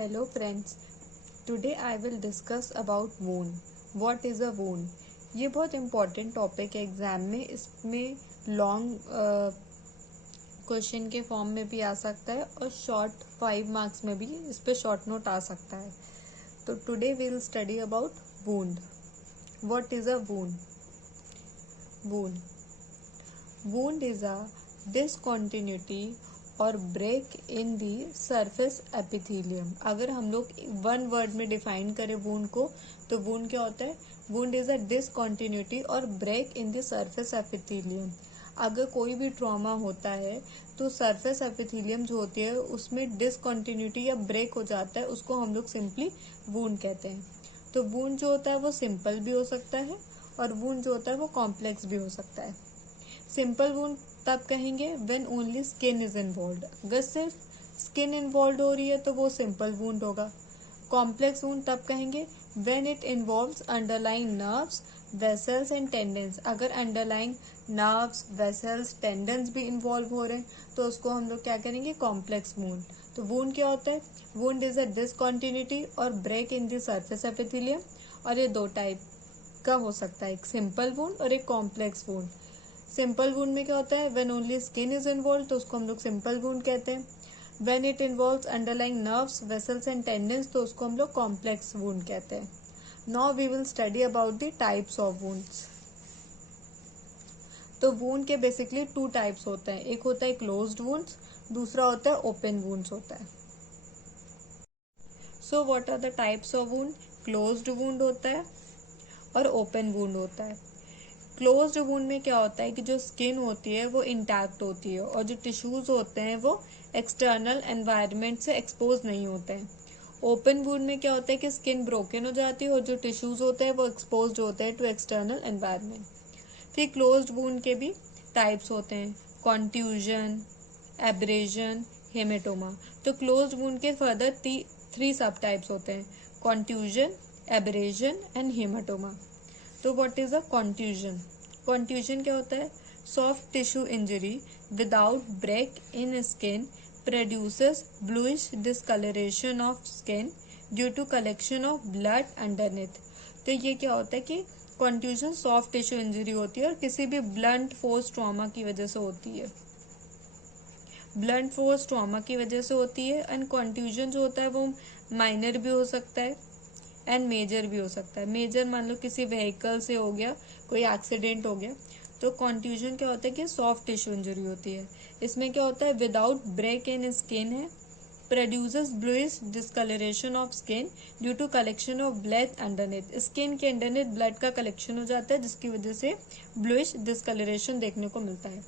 Hello friends, today I will discuss about wound. What is a wound? ये बहुत important topic है exam में. इसमें लॉन्ग क्वेश्चन के फॉर्म में भी आ सकता है और शॉर्ट 5 मार्क्स में भी इस पे शॉर्ट नोट आ सकता है. तो today we will study about wound. What is a wound? Wound wound is a discontinuity और break in the surface epithelium. अगर हम लोग वन वर्ड में डिफाइन करें वूंड को, तो वूंड क्या होता है? वूंड इज अ डिसकॉन्टिन्यूटी और break in the surface epithelium. अगर कोई भी ट्रॉमा होता है तो सरफेस एपिथेलियम जो होती है उसमें डिसकॉन्टिन्यूटी या ब्रेक हो जाता है, उसको हम लोग सिंपली वूंड कहते हैं. तो वूंड जो होता है वो सिंपल भी हो सकता है और वूंड जो होता है वो कॉम्प्लेक्स भी हो सकता है. सिंपल वूंड तब कहेंगे when only skin is involve. अगर सिर्फ स्किन इन्वॉल्व हो रही है तो वो सिंपल वूंड होगा. कॉम्प्लेक्स वूंड तब कहेंगे when it involves underlying nerves, vessels and tendons. अगर अंडरलाइंग नर्व्स, वेसल्स, टेंडेंस भी इन्वॉल्व हो रहे हैं तो उसको हम लोग क्या करेंगे? Complex wound. तो वूंड क्या होता है? वूंड इज अ डिसकॉन्टिन्यूटी और break in the surface epithelium. और ये दो टाइप का हो सकता है, एक सिंपल वूंड और एक कॉम्प्लेक्स वूंड. सिंपल वूंड में क्या होता है? When only skin is involve तो उसको हम लोग सिंपल वूंड कहते हैं. When it involves underlying nerves, vessels and tendons तो उसको हम लोग कॉम्प्लेक्स वूंड कहते हैं. Now we will study about the types of wounds. तो वूंड के बेसिकली टू टाइप्स होते हैं. एक होता है क्लोज्ड वूंड्स, दूसरा होता है ओपन वूंड्स होता है. So what are the types of wound? Closed wound होता है और ओपन वूंड होता है. क्लोज्ड वूंड में क्या होता है कि जो स्किन होती है वो इंटैक्ट होती है और जो टिश्यूज होते हैं वो एक्सटर्नल एनवायरनमेंट से एक्सपोज नहीं होते हैं. ओपन वूंड में क्या होता है कि स्किन ब्रोकन हो जाती है और जो टिश्यूज होते हैं वो एक्सपोज होते हैं टू एक्सटर्नल एनवायरनमेंट. फिर क्लोज्ड वूंड के भी टाइप्स होते हैं, कॉन्ट्यूजन, एब्रेजन, हेमेटोमा. तो क्लोज्ड वूंड के फर्दर 3 सब टाइप्स होते हैं, कॉन्ट्यूजन, एब्रेजन एंड हेमेटोमा. तो what is a contusion? Contusion क्या होता है? Soft tissue injury without break in skin produces bluish discolouration of skin due to collection of blood underneath. तो ये क्या होता है कि कॉन्ट्यूजन सॉफ्ट टिश्यू इंजरी होती है और किसी भी ब्लंट फोर्स ट्रॉमा की वजह से होती है. ब्लंट फोर्स ट्रॉमा की वजह से होती है. एंड कॉन्ट्यूजन जो होता है वो माइनर भी हो सकता है एंड मेजर भी हो सकता है. मेजर मान लो किसी व्हीकल से हो गया, कोई एक्सीडेंट हो गया. तो कॉन्ट्यूजन क्या होता है कि सॉफ्ट टिश्यू इंजरी होती है. इसमें क्या होता है? विदाउट ब्रेक इन स्किन है, produces bluish discolouration of skin due to collection of blood underneath. Skin के अंडरनेथ ब्लड का कलेक्शन हो जाता है जिसकी वजह से ब्लूइश डिस्कलरेशन देखने को मिलता है.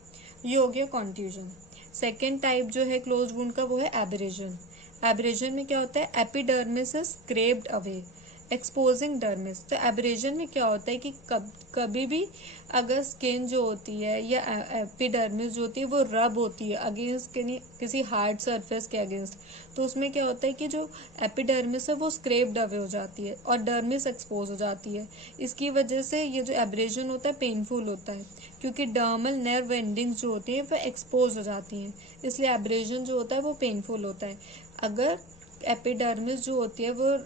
ये हो गया कॉन्ट्यूजन. सेकेंड टाइप जो है क्लोज वुंड का वो है एब्रेजन. एब्रेजन में क्या होता है? Epidermis is scraped away exposing dermis. तो एब्रेजन में क्या होता है कि कभी भी अगर स्किन जो होती है या एपिडर्मिस जो होती है वो रब होती है अगेंस्ट किसी हार्ड सरफेस के अगेंस्ट, तो उसमें क्या होता है कि जो एपिडर्मिस है वो स्क्रैप्ड अवे हो जाती है और डर्मिस एक्सपोज हो जाती है. इसकी वजह से ये जो एब्रेजन होता है पेनफुल होता है क्योंकि डर्मल नर्व एंडिंग्स जो होती हैं वो एक्सपोज हो जाती हैं. इसलिए एब्रेजन जो होता है वो पेनफुल होता है. अगर एपिडर्मिस जो होती है वो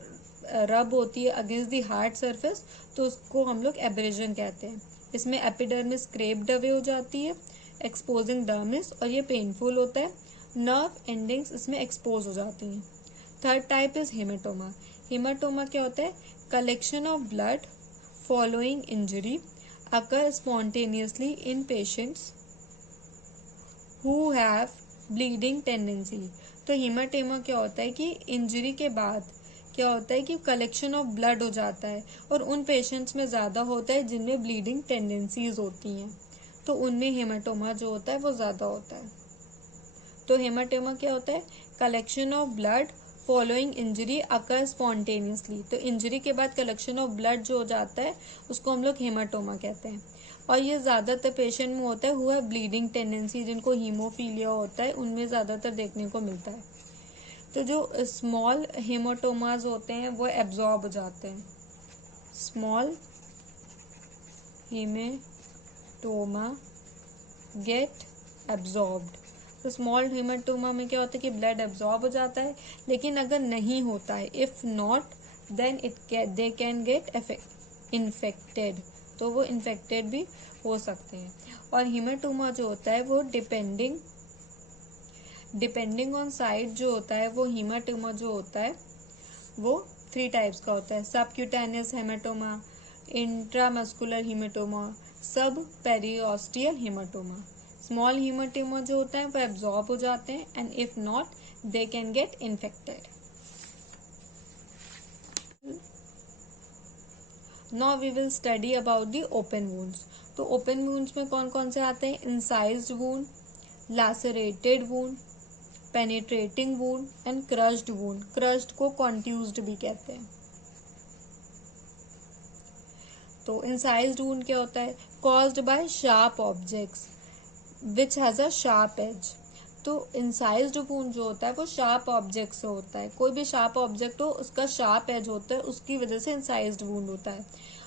रब होती है अगेंस्ट दी हार्ड सरफेस तो उसको हम लोग एब्रेजन कहते हैं. इसमें एपिडर्मिस स्क्रैप्ड अवे हो जाती है एक्सपोजिंग डर्मिस और ये पेनफुल होता है. नर्व एंडिंग्स इसमें एक्सपोज हो जाती हैं. Third type is haematoma. Haematoma क्या होता है? Collection of blood following injury occur spontaneously in patients who have bleeding tendency. तो हीमाटेमा क्या होता है कि इंजरी के बाद क्या होता है कि कलेक्शन ऑफ ब्लड हो जाता है और उन पेशेंट्स में ज़्यादा होता है जिनमें ब्लीडिंग टेंडेंसीज होती हैं, तो उनमें हेमाटोमा जो होता है वो ज़्यादा होता है. तो हेमाटोमा क्या होता है? Collection of blood following injury occur spontaneously. तो इंजरी के बाद कलेक्शन ऑफ ब्लड जो हो जाता है उसको हम लोग हेमाटोमा कहते हैं. और ये ज़्यादातर पेशेंट में होता है हुआ ब्लीडिंग टेंडेंसी, जिनको हीमोफीलिया होता है उनमें ज़्यादातर देखने को मिलता है. तो जो स्मॉल हेमाटोमाज होते हैं वो एब्जॉर्ब हो जाते हैं. Small haematoma get absorbed. तो स्मॉल हेमाटोमा में क्या होता है कि ब्लड एब्जॉर्ब हो जाता है, लेकिन अगर नहीं होता है, if not then they can get infected, तो वो इन्फेक्टेड भी हो सकते हैं। और हेमाटोमा जो होता है वो डिपेंडिंग ऑन साइट जो होता है, वो हेमाटोमा जो होता है वो 3 टाइप्स का होता है। Subcutaneous haematoma, intramuscular haematoma, sub periosteal haematoma. Small haematoma जो होता है वो एब्जॉर्ब हो जाते हैं and if not they can get infected. Now we will study about the open wounds. तो ओपन वुंड्स में कौन कौन से आते हैं? Incised wound, lacerated wound, penetrating wound and crushed wound. Crushed को कॉन्ट्यूज्ड भी कहते हैं। तो इंसाइज्ड वुंड क्या होता है? Caused by sharp objects which has a sharp edge. तो इंसाइज्ड वुंड जो होता है वो शार्प ऑब्जेक्ट से होता है। कोई भी शार्प ऑब्जेक्ट हो, उसका शार्प एज होता है, उसकी वजह से इंसाइज्ड वुंड होता है।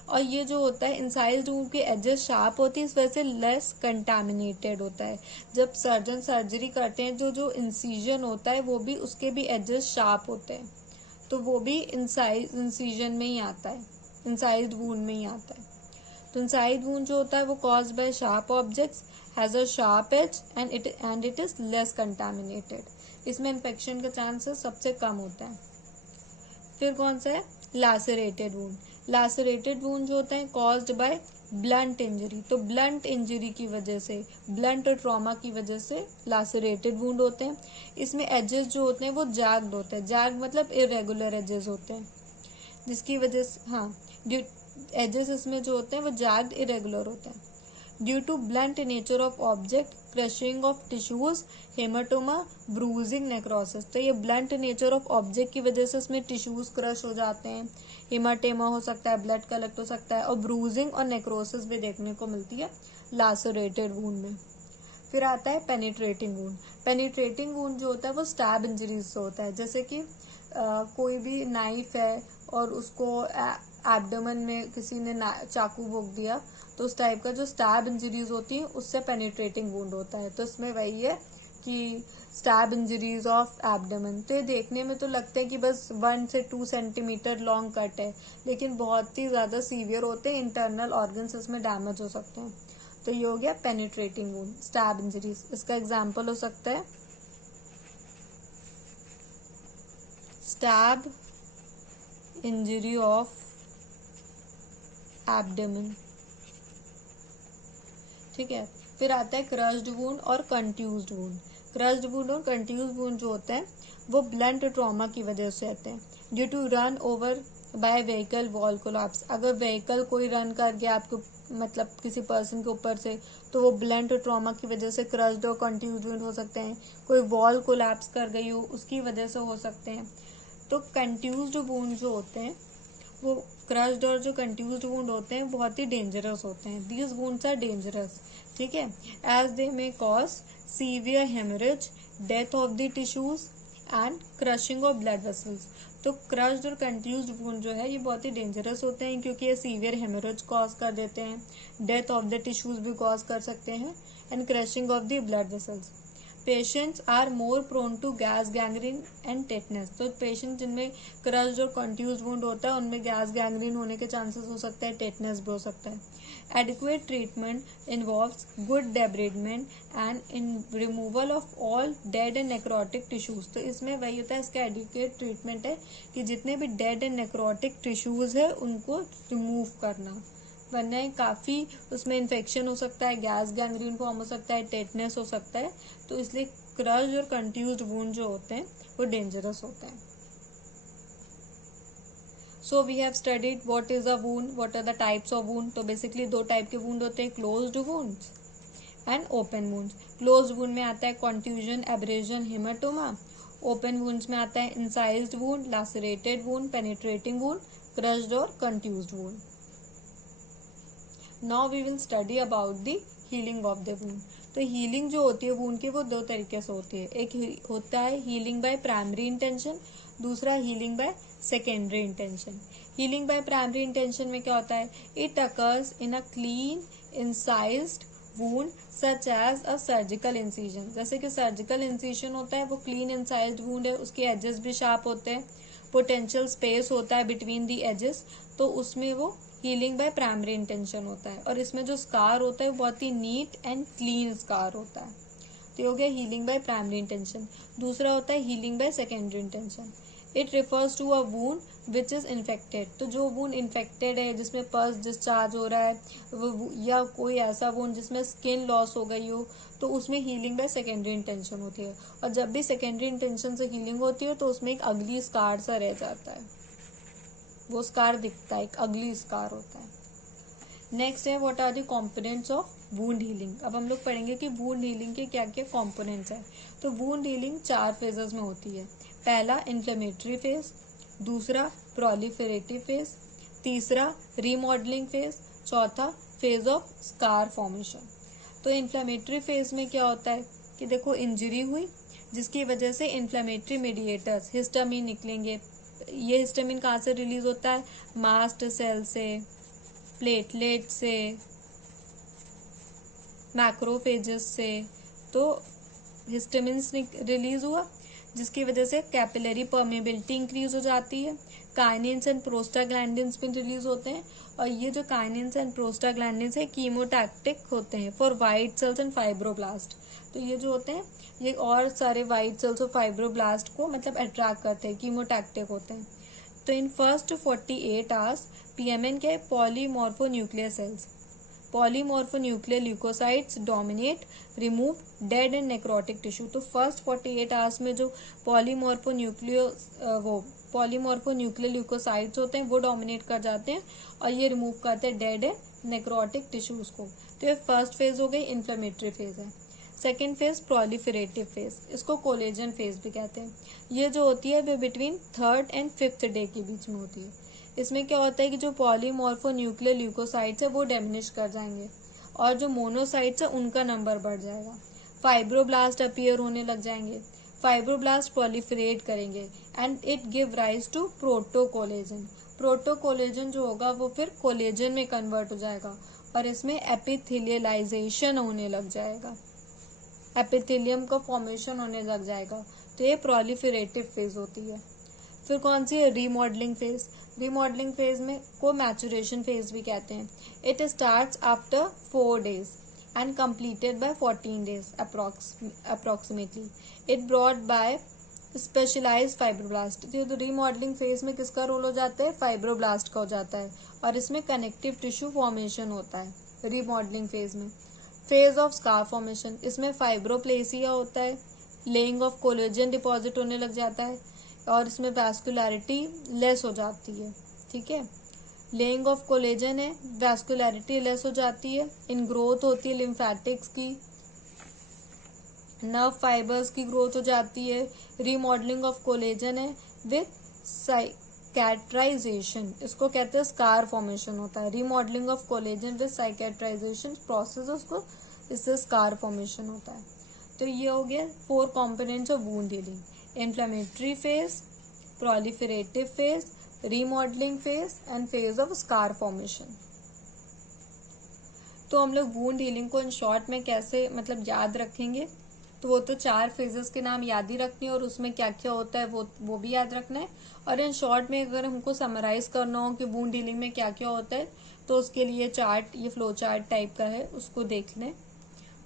और ये जो होता है इंसाइज्ड वुंड की एजेस शार्प होती है, इस वजह से लेस कंटामिनेटेड होता है। जब सर्जन सर्जरी करते हैं, जो जो इंसीजन होता है वो भी, उसके भी एजेस शार्प होते हैं, तो वो भी इंसीजन में ही आता है, इंसाइज्ड वुंड में ही आता है। तो इंसाइड वुंड जो होता है वो caused by sharp objects, has a sharp edge and it is less contaminated. इसमें इन्फेक्शन का चांसेस सबसे कम होता है। फिर कौन सा है? Lacerated wound. लैसरेटेड वुंड जो होता है कॉज्ड बाय ब्लंट इंजरी। तो ब्लंट इंजरी की वजह से, ब्लंट और ट्रॉमा की वजह से लैसरेटेड वुंड होते हैं। इसमें एजेस जो होते हैं वो जैग्ड होते हैं। जैग्ड मतलब इरेगुलर एजेस होते हैं, जिसकी वजह से, हाँ, एजेस इसमें जो होते हैं वो जैग्ड इरेगुलर होते हैं। Due to blunt nature of object, crushing of tissues, haematoma, bruising, necrosis. तो ये ब्लंट नेचर ऑफ ऑब्जेक्ट की वजह से इसमें टिश्यूज क्रश हो जाते हैं, हेमाटेमा हो सकता है, ब्लड कलेक्ट हो सकता है, और ब्रूजिंग और नेक्रोसिस भी देखने को मिलती है लैसरेटेड वुंड में। फिर आता है पेनिट्रेटिंग वुंड। पेनिट्रेटिंग वुंड जो होता है वो स्टैब इंजरीज से होता है। जैसे कि कोई भी नाइफ है और उसको एब्डोमेन में किसी ने चाकू भोंक दिया, तो उस टाइप का जो स्टैब इंजरीज होती है उससे पेनिट्रेटिंग वुंड होता है। तो इसमें वही है कि स्टैब इंजरीज ऑफ एब्डोमेन। तो ये देखने में तो लगता है कि बस 1 से 2 सेंटीमीटर लॉन्ग कट है, लेकिन बहुत ही ज़्यादा सीवियर होते हैं, इंटरनल ऑर्गन्स इसमें डैमेज हो सकते हैं। तो ये हो गया पेनिट्रेटिंग वुंड, स्टैब इंजरीज। इसका एग्जाम्पल हो सकता है स्टैब इंजरी ऑफ एब्डोमेन। ठीक है। फिर आता है क्रश्ड वुंड और कंट्यूज्ड वुंड। क्रश्ड वुंड और कंट्यूज्ड वुंड जो होते हैं वो ब्लंट ट्रॉमा की वजह से आते हैं। Due to run over by vehicle wall collapse. अगर व्हीकल कोई रन कर गया आपको, मतलब किसी पर्सन के ऊपर से, तो वो ब्लंट ट्रॉमा की वजह से क्रश्ड और कंट्यूज्ड वुंड हो सकते हैं। कोई वॉल कोलैप्स कर गई हो, उसकी वजह से हो सकते हैं। तो कंट्यूज्ड वुंड जो होते हैं वो, क्रश्ड और जो कंट्यूज्ड वुंड होते हैं बहुत ही डेंजरस होते हैं। दीज वुंड्स आर डेंजरस, ठीक है, as they may cause severe haemorrhage, death of the tissues and crushing of blood vessels. तो क्रश्ड और कंट्यूज्ड वुंड जो है ये बहुत ही डेंजरस होते हैं, क्योंकि ये सीवियर हेमरेज कॉज कर देते हैं, डेथ ऑफ द टिश्यूज भी कॉज कर सकते हैं, and crushing of the blood vessels. Patients are more prone to gas gangrene and tetanus. तो पेशेंट जिनमें क्रश्ड और कंट्यूज्ड वुंड होता है उनमें गैस गैंग्रीन होने के चांसेस हो सकता है, टेटनस भी हो सकता है। Adequate treatment involves good debridement and in removal of all dead and necrotic tissues. तो इसमें वही होता है, इसका एडिक्वेट ट्रीटमेंट है कि जितने भी डेड एंड नेक्रोटिक टिश्यूज है उनको रिमूव करना, वरना काफ़ी उसमें इन्फेक्शन हो सकता है, गैस गैंग्रीन फॉर्म हो सकता है, टेटनस हो सकता है। तो इसलिए क्रश्ड और कंट्यूज्ड वुंड जो होते हैं वो डेंजरस होते हैं। So we have studied what is a wound, what are the types of wound. तो बेसिकली 2 टाइप के वुंड होते हैं, closed wounds and open wounds. Closed wound में आता है contusion, abrasion, haematoma. Open wounds में आता है incised wound, lacerated wound, penetrating wound, crushed और contused wound. Now we will study about the healing of the wound. तो healing जो होती है वुंड की वो 2 तरीके से होती है। एक होता है हीलिंग बाय प्राइमरी इंटेंशन, दूसरा healing by secondary intention. Healing by primary intention में क्या होता है? It occurs in a clean incised wound such as a surgical incision, जैसे कि सर्जिकल इंसिजन होता है वो क्लीन इंसाइज्ड वूंड है, उसके एजेस भी शार्प होते हैं, पोटेंशियल स्पेस होता है बिटवीन दी एजेस, तो उसमें वो हीलिंग बाय प्राइमरी इंटेंशन होता है। और इसमें जो स्कार होता है वो बहुत ही नीट एंड क्लीन स्कार होता है। तो ये हो गया हीलिंग बाय प्राइमरी इंटेंशन। दूसरा होता है healing by secondary intention. It refers to a wound which is infected, तो जो वूंड इन्फेक्टेड है, जिसमें पस डिस्चार्ज हो रहा है, या कोई ऐसा वूंड जिसमें स्किन लॉस हो गई हो, तो उसमें हीलिंग बाय सेकेंडरी इंटेंशन होती है। और जब भी सेकेंडरी इंटेंशन से हीलिंग होती है तो उसमें एक अगली स्कार सा रह जाता है, वो स्कार दिखता है, एक अगली स्कार होता है। नेक्स्ट है what are the components of wound healing. अब हम लोग पढ़ेंगे कि वूंड हीलिंग के क्या क्या कंपोनेंट्स हैं। तो वूंड हीलिंग 4 फेजेस में होती है। पहला इन्फ्लेमेटरी फेज, दूसरा प्रोलिफरेटिव फेज, तीसरा रीमॉडलिंग फेज, चौथा फेज ऑफ स्कार फॉर्मेशन। तो इन्फ्लेमेटरी फेज में क्या होता है कि देखो इंजरी हुई जिसकी वजह से इन्फ्लेमेटरी मीडिएटर्स हिस्टामिन निकलेंगे। ये हिस्टामिन कहाँ से रिलीज होता है? मास्ट सेल से, प्लेटलेट से, मैक्रोफेजेस से। तो हिस्टामिन्स रिलीज हुआ जिसकी वजह से कैपिलरी परमेबिलिटी इंक्रीज हो जाती है। काइनिन्स एंड प्रोस्टाग्लैंडिन्स भी रिलीज होते हैं, और ये जो काइनिन्स एंड प्रोस्टाग्लैंडिन्स है कीमोटैक्टिक होते हैं for white cells and fibroblast. तो ये जो होते हैं ये और सारे वाइट सेल्स और फाइब्रोब्लास्ट को मतलब अट्रैक्ट करते हैं, कीमोटैक्टिक होते हैं। तो इन फर्स्ट 48 आवर्स पीएमएन के polymorphonuclear cells, polymorphonuclear leukocytes dominate, remove dead and necrotic tissue. तो फर्स्ट 48 आवर्स में जो पॉलीमॉर्फोन्यूक्लियर ल्यूकोसाइट्स होते हैं वो डोमिनेट कर जाते हैं और ये रिमूव करते हैं डेड एंड नेक्रोटिक टिश्यूज को। तो ये फर्स्ट फेज हो गई, इन्फ्लेमेटरी फेज है। सेकेंड फेज प्रोलिफरेटिव फेज, इसको कोलेजन फेज भी कहते हैं। ये जो होती है वो between 3rd and 5th day के बीच में होती है। इसमें क्या होता है कि जो पॉलीमॉर्फोन्यूक्लियर ल्यूकोसाइट्स है वो डिमिनिश कर जाएंगे और जो मोनोसाइट्स है उनका नंबर बढ़ जाएगा। फाइब्रोब्लास्ट अपीयर होने लग जाएंगे, फाइब्रोब्लास्ट प्रोलिफरेट करेंगे and it give rise to protocollagen. Protocollagen जो होगा वो फिर कोलेजन में कन्वर्ट हो जाएगा और इसमें एपिथेलियलाइजेशन होने लग जाएगा, एपिथेलियम का फॉर्मेशन होने लग जाएगा। तो ये प्रोलिफरेटिव फेज होती है। फिर कौन सी है? Remodelling phase. रीमॉडलिंग फेज में को मैचुरेशन फेज भी कहते हैं। It starts after 4 days and completed by 14 days approximately. It brought by specialise fibroblast. तो रीमॉडलिंग फेज में किसका रोल हो जाता है? फाइब्रोब्लास्ट का हो जाता है और इसमें कनेक्टिव टिश्यू फॉर्मेशन होता है रीमॉडलिंग फेज में। फेज ऑफ स्कार फॉर्मेशन, इसमें फाइब्रोप्लेसिया होता है, लेइंग ऑफ कोलेजन डिपॉजिट होने लग जाता है और इसमें वैस्कुलैरिटी लेस हो जाती है। ठीक है, लेइंग ऑफ कोलेजन है, वैस्कुलैरिटी लेस हो जाती है, इन ग्रोथ होती है लिम्फेटिक्स की, नर्व फाइबर्स की ग्रोथ हो जाती है। रीमॉडलिंग ऑफ कोलेजन है विथ साइकेट्राइजेशन, इसको कहते हैं स्कार फॉर्मेशन होता है। Remodelling of collagen with cicatrization process, उसको इससे स्कार फॉर्मेशन होता है। तो ये हो गया 4 components of wound healing: inflammatory phase, proliferative phase, remodelling phase and phase of scar formation. तो हम लोग वूंड हीलिंग को इन शॉर्ट में कैसे मतलब याद रखेंगे? तो वो तो 4 फेजेस के नाम याद ही रखने हैं और उसमें क्या क्या होता है वो भी याद रखना है। और इन शॉर्ट में अगर हमको समराइज करना हो कि वूंड हीलिंग में क्या क्या होता है तो उसके लिए चार्ट, ये फ्लो चार्ट टाइप का है, उसको देख लें।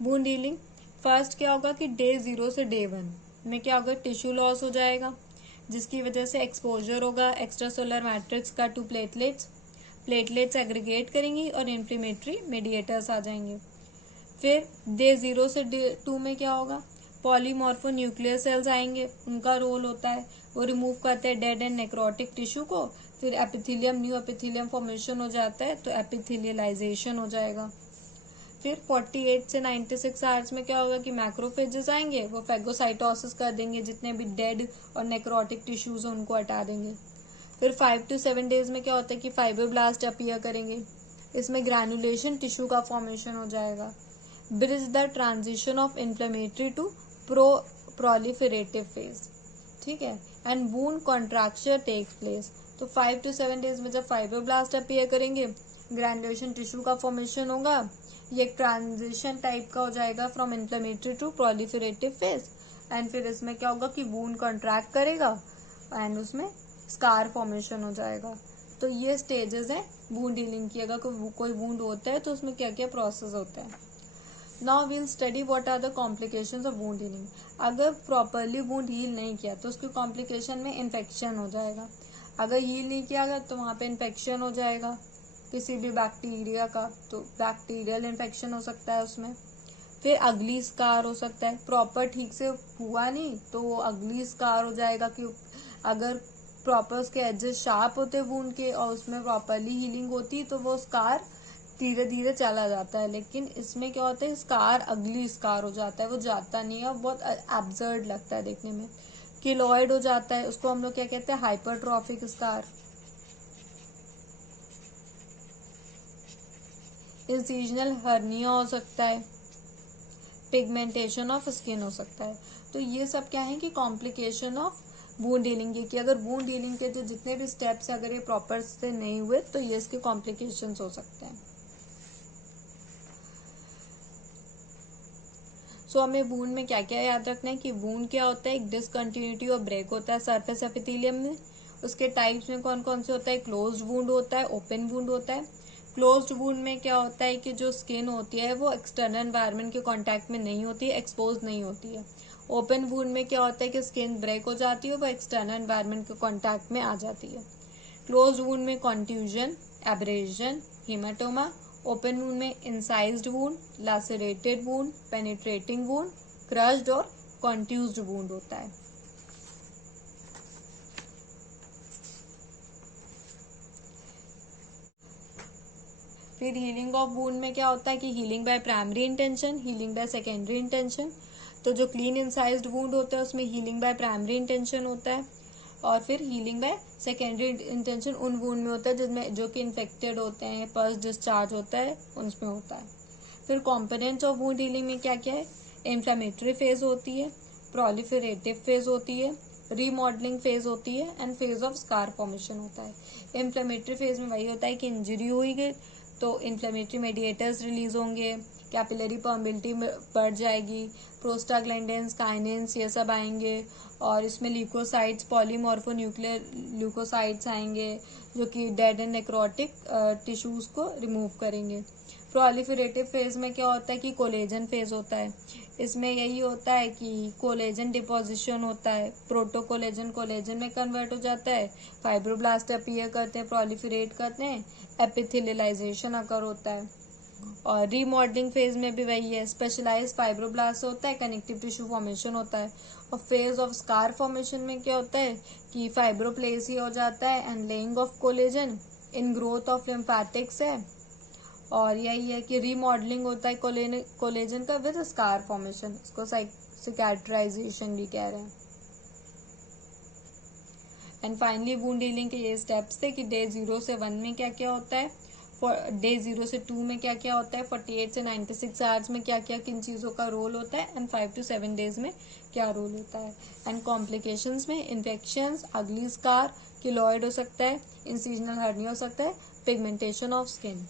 वूंड हीलिंग फर्स्ट क्या होगा कि डे 0 से डे 1 में क्या होगा? टिश्यू लॉस हो जाएगा जिसकी वजह से एक्सपोजर होगा एक्स्ट्रा सेलुलर मैट्रिक्स का टू प्लेटलेट्स, प्लेटलेट्स एग्रीगेट करेंगी और इन्फ्लेमेटरी मीडिएटर्स आ जाएंगे। फिर डे 0 से डे 2 में क्या होगा? पॉलीमॉर्फोन्यूक्लियर सेल्स आएंगे, उनका रोल होता है वो रिमूव करते हैं डेड एंड नेक्रोटिक टिश्यू को। फिर एपिथेलियम, न्यू एपिथेलियम फॉर्मेशन हो जाता है तो एपिथेलियलाइजेशन हो जाएगा। फिर 48 से 96 आवर्स में क्या होगा कि मैक्रोफेजेस आएंगे, वो फेगोसाइटोसिस कर देंगे, जितने भी डेड और नेक्रोटिक टिश्यूज हैं उनको हटा देंगे। फिर 5 to 7 डेज में क्या होता है कि फाइब्रोब्लास्ट अपीयर करेंगे, इसमें ग्रैनुलेशन टिश्यू का फॉर्मेशन हो जाएगा। Bridge the transition of inflammatory to proliferative phase. ठीक है, and wound contracture takes place. तो 5 to 7 डेज में जब फाइब्रोब्लास्ट अपीयर करेंगे, ग्रैनुलेशन टिश्यू का फॉर्मेशन होगा, ये एक ट्रांजिशन टाइप का हो जाएगा from inflammatory to proliferative phase. And फिर इसमें क्या होगा कि वूंड कॉन्ट्रैक्ट करेगा एंड उसमें स्कार फॉर्मेशन हो जाएगा। तो ये स्टेजेस हैं वूंड हीलिंग की। अगर कोई वूंड होता है तो उसमें क्या क्या प्रोसेस होता है। Now we'll study what are the complications of wound healing. अगर प्रॉपरली वूंड हील नहीं किया तो उसके कॉम्प्लिकेशन में इन्फेक्शन हो जाएगा। अगर हील नहीं किया गया तो वहाँ पे इन्फेक्शन हो जाएगा किसी भी बैक्टीरिया का, तो बैक्टीरियल इन्फेक्शन हो सकता है उसमें। फिर अगली स्कार हो सकता है, प्रॉपर ठीक से हुआ नहीं तो वो अगली स्कार हो जाएगा। कि अगर प्रॉपर उसके एजेस शार्प होते वूंड के और उसमें प्रॉपरली हीलिंग होती तो वो स्कार धीरे धीरे चला जाता है। लेकिन इसमें क्या होता है, स्कार अगली स्कार हो जाता है, वो जाता नहीं है, बहुत एब्सर्ड लगता है देखने में। किलॉइड हो जाता है, उसको हम लोग क्या कहते हैं, हाइपरट्रॉफिक स्कार। इंसिजनल हर्निया हो सकता है, पिगमेंटेशन ऑफ स्किन हो सकता है। तो ये सब क्या है कि कॉम्प्लिकेशन ऑफ वूंड हीलिंग की अगर वूंड हीलिंग के जो जितने भी स्टेप्स है अगर ये प्रॉपर से नहीं हुए तो ये इसके कॉम्प्लिकेशंस हो सकते हैं। सो हमें वूंड में क्या क्या याद रखना है कि वूंड क्या होता है, एक डिसकंटिन्यूटी और ब्रेक होता है सरफेस एपिथेलियम में। उसके टाइप्स में कौन कौन से होता है, क्लोज्ड वूंड होता है, ओपन वूंड होता है। क्लोज्ड वूंड में क्या होता है कि जो स्किन होती है वो एक्सटर्नल एनवायरनमेंट के कांटेक्ट में नहीं होती है, एक्सपोज नहीं होती है। ओपन वूंड में क्या होता है कि स्किन ब्रेक हो जाती है, वो एक्सटर्नल एनवायरनमेंट के कांटेक्ट में आ जाती है। क्लोज्ड वूंड में contusion, abrasion, haematoma. Open wound में incised wound, lacerated wound, penetrating wound, crushed और कॉन्ट्यूज्ड वूंड होता है। फिर हीलिंग ऑफ वूंड में क्या होता है कि healing by primary intention, healing by secondary intention. तो जो क्लीन इंसाइज्ड वूंड होता है उसमें हीलिंग बाय प्राइमरी इंटेंशन होता है, और फिर हीलिंग बाय सेकेंडरी इंटेंशन उन वूंड में होता है जिसमें जो कि इन्फेक्टेड होते हैं, पस डिस्चार्ज होता है, उसमें होता है। फिर कॉम्पोनेंट्स ऑफ वूंड हीलिंग में क्या क्या है, इन्फ्लेमेटरी फेज होती है, प्रोलिफरेटिव फेज होती है, रीमॉडलिंग फेज होती है and phase of scar formation होता है। इन्फ्लेमेटरी फेज में वही होता है कि इंजरी हुई गई तो इन्फ्लेमेटरी मेडिएटर्स रिलीज होंगे, कैपिलरी परमिलिटी बढ़ जाएगी, प्रोस्टाग्लैंडिन्स, काइनेंस ये सब आएंगे, और इसमें ल्यूकोसाइट्स, पॉलीमॉर्फोन्यूक्लियर ल्यूकोसाइट्स आएंगे जो कि डेड एंड नेक्रोटिक टिश्यूज को रिमूव करेंगे। प्रोलिफरेटिव फेज में क्या होता है कि कोलेजन फेज होता है। इसमें यही होता है कि कोलेजन डिपोजिशन होता है, प्रोटोकोलेजन कोलेजन में कन्वर्ट हो जाता है, फाइब्रोब्लास्ट अपीयर करते हैं, प्रोलिफरेट करते हैं, एपिथेलियलाइजेशन अकर होता है। और रीमॉडलिंग फेज में भी वही है, स्पेशलाइज फाइब्रोब्लास्ट होता है, कनेक्टिव टिश्यू फॉर्मेशन होता है। और फेज ऑफ स्कार फॉर्मेशन में क्या होता है कि फाइब्रोप्लेसिया हो जाता है and laying of collagen, in growth of lymphatics है। और यही है कि रीमॉडलिंग होता है कोलेजन का विद स्कार फॉर्मेशन, इसको सिकैट्राइजेशन भी कह रहे हैं। एंड फाइनली वूंड हीलिंग के ये स्टेप्स थे कि डे 0 से 1 में क्या क्या होता है, डे 0 से 2 में क्या क्या होता है, 48 से 96 आवर्स में क्या क्या किन चीज़ों का रोल होता है, एंड 5 to 7 डेज में क्या रोल होता है। एंड कॉम्प्लिकेशंस में इन्फेक्शंस, अगली स्कार, किलॉइड हो सकता है, इंसिजनल हर्निया हो सकता है, pigmentation of skin.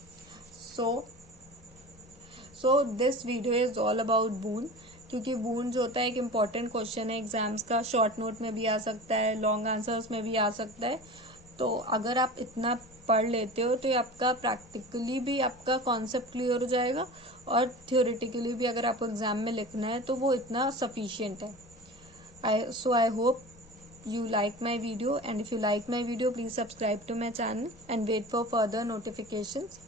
So this video is all about wound, क्योंकि वूंड जो होता है एक इम्पॉर्टेंट क्वेश्चन है एग्जाम्स का, शॉर्ट नोट में भी आ सकता है, लॉन्ग आंसर्स में भी आ सकता है। तो अगर आप इतना पढ़ लेते हो तो ये आपका प्रैक्टिकली भी आपका कॉन्सेप्ट क्लियर हो जाएगा, और थियोरेटिकली भी अगर आपको एग्जाम में लिखना है तो वो इतना सफिशियंट है। I hope you like my video, and if you like my video please subscribe to my channel and wait for further notifications.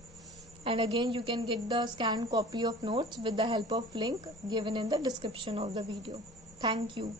And again you can get the scanned copy of notes with the help of link given in the description of the video. Thank you.